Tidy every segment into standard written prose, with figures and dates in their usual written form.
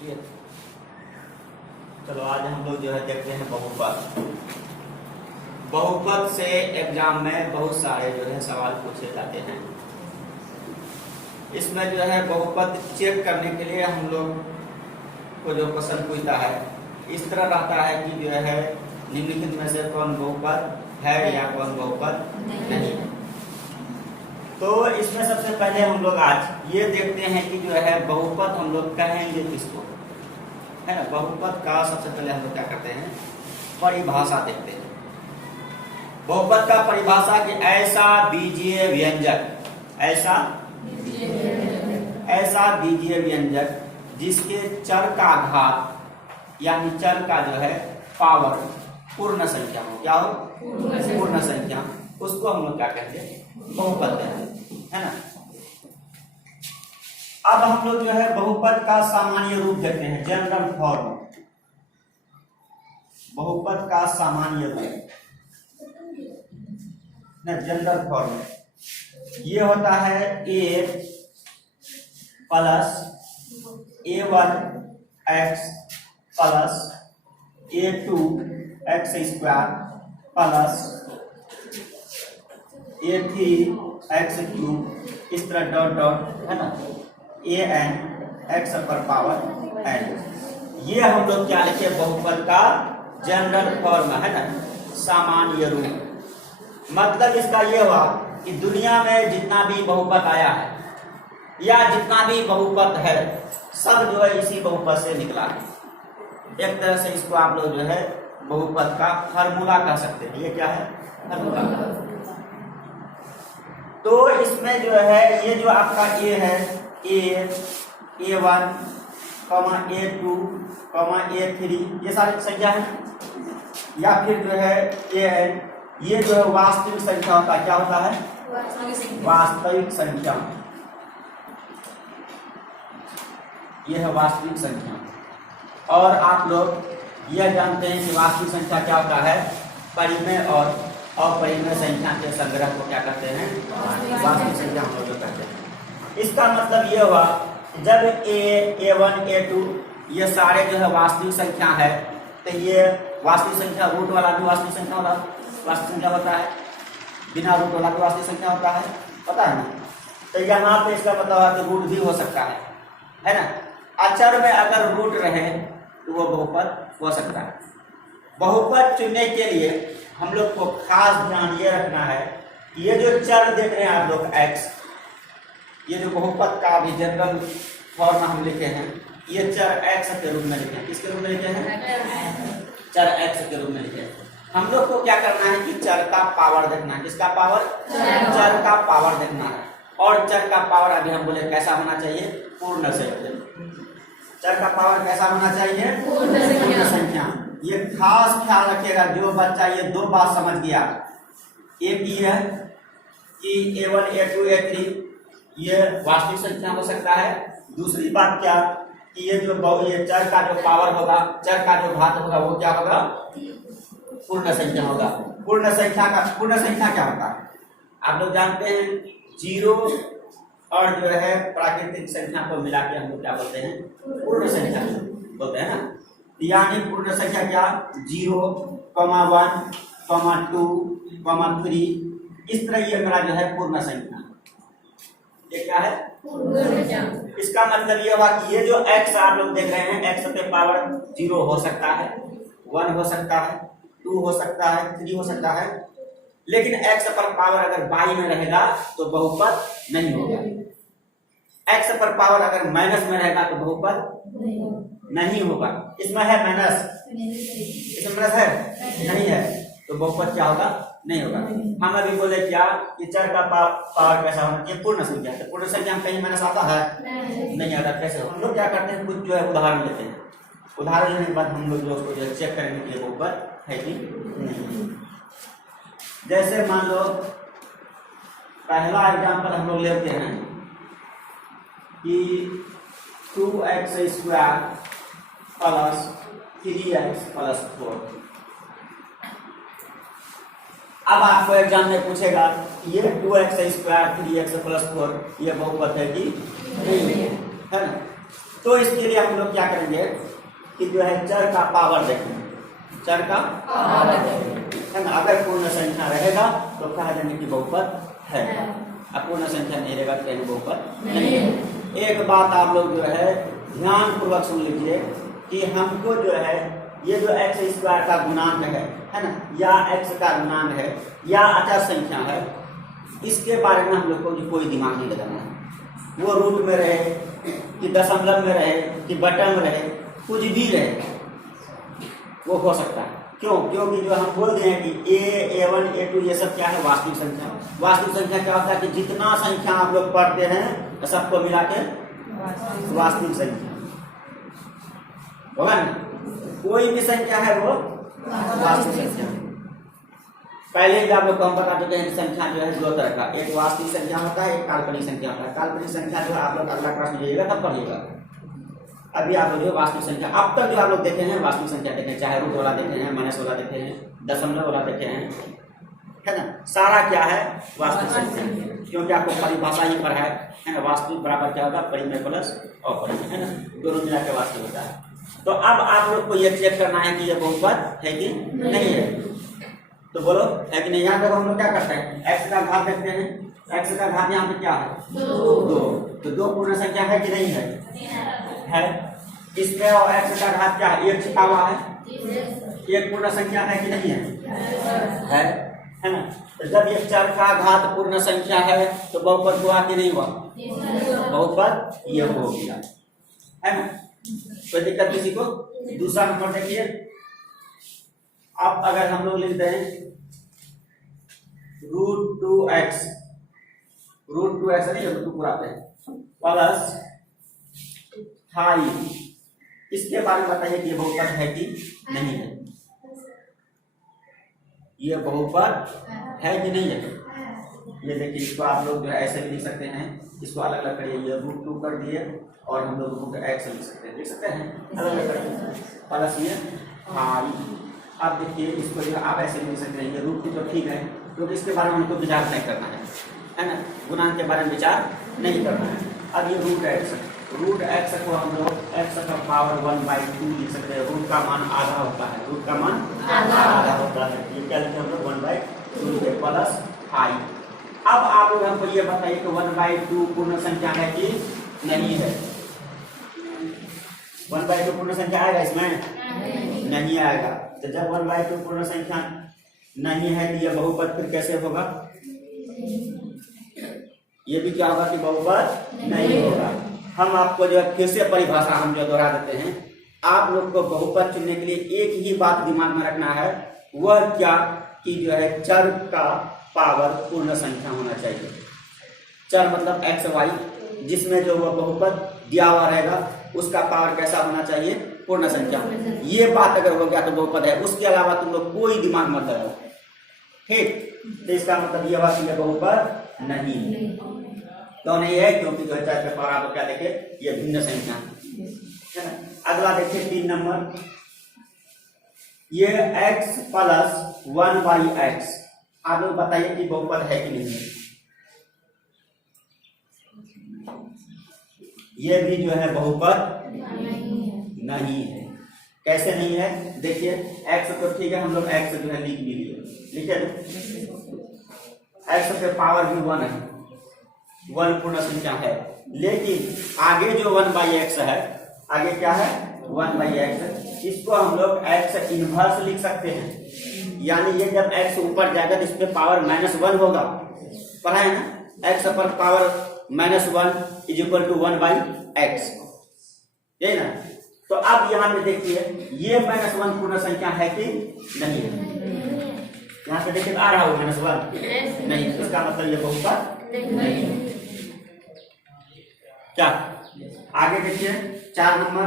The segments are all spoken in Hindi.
चलो आज हम लोग जो है देखते हैं बहुपद। बहुपद से एग्जाम में बहुत सारे जो है सवाल पूछे जाते हैं। इसमें जो है बहुपद चेक करने के लिए हम लोग को जो क्वेश्चन पूछता है इस तरह रहता है कि जो है निम्नलिखित में से कौन बहुपद है या कौन बहुपद नहीं है। तो इसमें सबसे पहले हम लोग आज ये देखते हैं कि जो है बहुपद हम लोग कहेंगे किसको, है ना। बहुपद का सबसे पहले हम लोग क्या करते हैं, परिभाषा देखते हैं। बहुपद का परिभाषा कि ऐसा बीजीय व्यंजक, ऐसा बीजीय व्यंजक जिसके चर का घात यानी चर का जो है पावर पूर्ण संख्या हो। क्या हो? पूर्ण संख्या। उसको हम लोग क्या कहते हैं, बहुपद है ना। अब हम लोग जो है बहुपद का सामान्य रूप देखते हैं, जनरल फॉर्म। बहुपद का सामान्य रूप जनरल फॉर्म ये होता है a plus a1 x plus a2 x square plus a3 x cube, इस तरह डॉट डॉट है ना, an x पर पावर n। ये हम लोग क्या लिखे, बहुपद का जनरल फॉर्म है ना, सामान्य रूप। मतलब इसका ये हुआ कि दुनिया में जितना भी बहुपद आया है या जितना भी बहुपद है सब जो है इसी बहुपद से निकला है। एक तरह से इसको आप लोग जो है बहुपद का फार्मूला कह सकते हैं। ये क्या है? फार्मूला। तो इसमें जो है ये जो आपका a है, a1, a2, a3 ये सारी संख्या है, या फिर जो है an, ये जो है वास्तविक संख्या होता है। क्या होता है? वास्तविक संख्या। ये है वास्तविक संख्या। और आप लोग यह जानते हैं कि वास्तविक संख्या क्या होता है, परिमेय और अपरिमेय संख्या के संग्रह को क्या कहते हैं, वास्तविक संख्या हम लोग कहते हैं। इसका मतलब ये हुआ जब a1, a2 ये सारे जो है वास्तविक संख्या है, तो ये वास्तविक संख्या रूट वाला भी वास्तविक संख्या होता है, बिना रूट वाला भी वास्तविक संख्या होता है, पता है ना। तो यहाँ पे इसका मतलब है कि रूट भी हो सकता है ना। अचर में अगर रूट रहे तो वो बहुपद हो सकता है। बहुपद चुनने के लिए हम लोग को खास ध्यान ये रखना है कि ये जो चर देख रहे हैं आप लोग x, ये जो बहुपद का भी जनरल फॉर्म हम लिखे हैं, ये चर x के रूप में लिखे हैं। किसके रूप में लिखे हैं? चर x के रूप में लिखे हैं। हम लोग को क्या करना है कि चर का पावर देखना है। किसका पावर? चर का पावर देखना है। और चर का पावर अभी हम बोले कैसा होना चाहिए, पूर्ण संख्या। चर का पावर कैसा होना चाहिए, पूर्ण संख्या। ये खास ख्याल रखिएगा, जो बच्चा ये दो बात समझ गया, एक ये है कि a1, a2, a3 ये वास्तविक संख्या हो सकता है। दूसरी बात क्या कि ये चर का जो पावर होगा, चर का जो घात होगा वो क्या होगा, पूर्ण संख्या होगा। पूर्ण संख्या क्या होता है आप लोग जानते हैं, 0 और जो है प्राकृतिक संख्या को मिला के हम लोग क्या बोलते हैं, पूर्ण संख्या बोलते हैं ना। यानी पूर्ण संख्या क्या, 0, 1, 2, 3, इस तरह ये मेरा जो है पूर्ण संख्या। ये क्या है? पूर्ण संख्या। इसका मतलब ये हुआ कि ये जो x आप लोग देख रहे हैं, x पे पावर 0 हो सकता है, 1 हो सकता है, 2 हो सकता है, 3 हो सकता है, लेकिन x पर पावर अगर बाई में रहेगा तो बहुपद नहीं होगा। x पर पावर अगर माइनस में रहेगा तो बहुपद नहीं होगा। इसमें है माइनस, इसमें माइनस है नहीं है, तो बहुपद क्या होगा, नहीं होगा। हम अभी बोले क्या कि चर का पावर कैसा होना चाहिए, पूर्ण संख्या। तो पूर्ण संख्या में कहीं माइनस आता है, नहीं आता। कैसे? हम लोग क्या करते हैं, कुछ जो है उदाहरण लेते हैं। उदाहरण लेने के बाद हम लोग जो उसको जो चेक करेंगे कि बहुपद है कि नहीं। जैसे मान लो पहला एग्जाम्पल हम लोग लेते हैं कि 2x square plus 3x plus 4। अब आपको एग्जाम में पूछेगा ये 2x स्क्वायर 3x प्लस 4 ये बहुपद है कि नहीं है ना। तो इसके लिए हम लोग क्या करेंगे कि जो है चर का पावर देखेंगे, चर का पावर है ना। अगर पूर्ण संख्या रहेगा तो कहा जाएंगे कि बहुपद है, अपूर्ण संख्या नहीं रहेगा तो कहेंगे बहुपद नहीं है। एक बात आप लोग जो है ध्यान पूर्वक सुन लीजिए कि हमको जो है ये जो एक्स स्क्वायर का गुणांक है ना, या एक्स का गुणांक है या अचर संख्या है, इसके बारे में हम लोग को कोई दिमाग नहीं लगाना है। वो रूट में रहे कि दशमलव में रहे कि बटन में रहे, कुछ भी रहे वो हो सकता है। क्यों? क्योंकि जो हम बोल रहे हैं कि a1 a2 ये सब क्या है, वास्तविक संख्या। वास्तविक संख्या क्या होता है कि जितना संख्या आप लोग पढ़ते हैं सबको मिला के वास्तविक संख्या होगा ना। कोई भी संख्या है वो वास्तविक संख्या। पहले भी आप लोग को हम बता चुके हैं कि संख्या जो है दो तरह का, एक वास्तविक संख्या होता है, एक काल्पनिक संख्या होता है। काल्पनिक संख्या जो है आप लोग अगला क्लास में जाइएगा तब पढ़िएगा। अभी आप लोग जो वास्तविक संख्या अब तक जो आप लोग देखे हैं वास्तविक संख्या देखे, चाहे रूट वाला देखे हैं, माइनस वाला देखे हैं, दशमलव वाला देखे हैं, है ना। सारा क्या है वास्तविक संख्या, क्योंकि आपको परिभाषा ही पढ़ा है ना। वास्तविक बराबर क्या होता है, परिमेय प्लस अपरिमेय, है ना, दोनों मिला के वास्तविक होता है। तो अब आप लोग को ये चेक करना है कि ये बहुपद है कि नहीं है। तो बोलो है कि नहीं। यहाँ पर हम लोग क्या करते हैं, एक्स का घात देखते हैं, एक्स का घात यहाँ पे क्या है 2, तो 2 पूर्ण संख्या है कि नहीं है। इसमें और एक्स का घात क्या है, 1 छिपा हुआ है, 1 पूर्ण संख्या है कि नहीं है ना। तो जब ये चर का घात पूर्ण संख्या है तो बहुपद हुआ कि नहीं हुआ, बहुपद ये हो गया, है ना। कोई दिक्कत किसी को। दूसरा नंबर देखिए, अब अगर हम लोग लिखते हैं √2x, √2x नहीं √2 पुराते हैं प्लस 5, इसके बारे में बताइए कि ये बहुपद है कि नहीं है। ये बहुपद है कि नहीं है। ये देखिए, इसको आप लोग जो है ऐसे भी लिख सकते हैं, इसको अलग अलग करिए, ये √2 कर दिए और हम लोग √x लिख सकते हैं, लिख सकते हैं अलग अलग करके प्लस ये 5। अब देखिए इसको जो आप ऐसे लिख सकते हैं, ये √2 तो ठीक है, क्योंकि इसके बारे में हमको विचार नहीं करना है ना, गुणांक के बारे में विचार नहीं करना है। अब ये √x को हम लोग x का पावर 1/2 लिख सकते हैं। रूट का मान आधा होता है, रूट का मान आधा होता है, ये क्या लिखे हम लोग 1/2 प्लस 5। अब आप लोग हमको ये बताइए कि 1/2 पूर्ण संख्या है कि नहीं है। 1/2 पूर्ण संख्या आएगा इसमें? नहीं आएगा। तो जब 1/2 पूर्ण संख्या नहीं है तो ये बहुपद फिर कैसे होगा, ये भी क्या होगा कि बहुपद नहीं होगा। हम आपको जो है फिर से परिभाषा हम जो दोहरा देते हैं, आप लोग को बहुपद चुनने के लिए एक ही बात दिमाग में रखना है, वह क्या कि जो है चर का पावर पूर्ण संख्या होना चाहिए। चर मतलब एक्स वाई, जिसमें जो वह बहुपद दिया हुआ रहेगा उसका पावर कैसा होना चाहिए, पूर्ण संख्या। ये बात अगर हो गया तो बहुपद है, उसके अलावा तुम लोग कोई दिमाग मत लगाओ, ठीक। तो इसका मतलब ये बात कि बहुपद नहीं है। क्यों नहीं है? क्योंकि जो है चर के पावर आप क्या देखे, ये भिन्न संख्या है ना। अगला देखिए 3 नंबर, ये x प्लस 1/x, आप लोग बताइए कि बहुपद है कि नहीं है। ये भी जो है बहुपद नहीं है। कैसे नहीं है, देखिए x तो ठीक है, हम लोग x जो है लिख भी लिए, ठीक है। x के पावर भी 1 है, 1 पूर्ण संख्या है, लेकिन आगे जो 1/x है, आगे क्या है 1/x, इसको हम लोग x इनवर्स लिख सकते हैं। यानी ये जब x ऊपर जाएगा तो इस पे पावर -1 होगा, पढ़ा है ना। x पर पावर -1 = 1/x, यही ना। तो अब यहाँ पे देखिए ये -1 पूर्ण संख्या है कि नहीं है। यहाँ पे देखिए आ रहा हो -1 नहीं, इसका मतलब ये बहुपद नहीं है। क्या आगे देखिए 4 नंबर,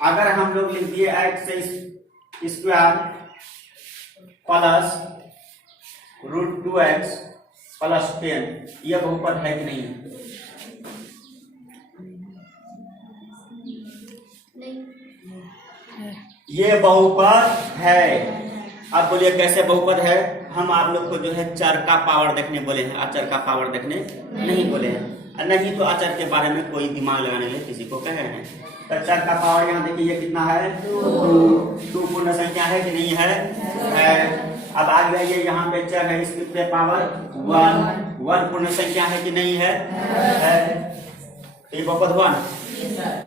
अगर हम लोग लिख दिए x² प्लस √2x प्लस 10, यह बहुपद है कि नहीं है। ये बहुपद है। अब बोलिए कैसे बहुपद है। हम आप लोग को जो है चर का पावर देखने बोले हैं, अचर का पावर देखने नहीं बोले हैं। नहीं तो अचर के बारे में कोई दिमाग लगाने के लिए किसी को कह रहे हैं। तो चर का पावर यहाँ देखिए ये कितना है, 2 पूर्ण संख्या है कि नहीं है। अब आ गया ये यहाँ पे चर है, इसकी पावर 1 पूर्ण संख्या है कि नहीं है, तो ये बहुपद हुआ ना।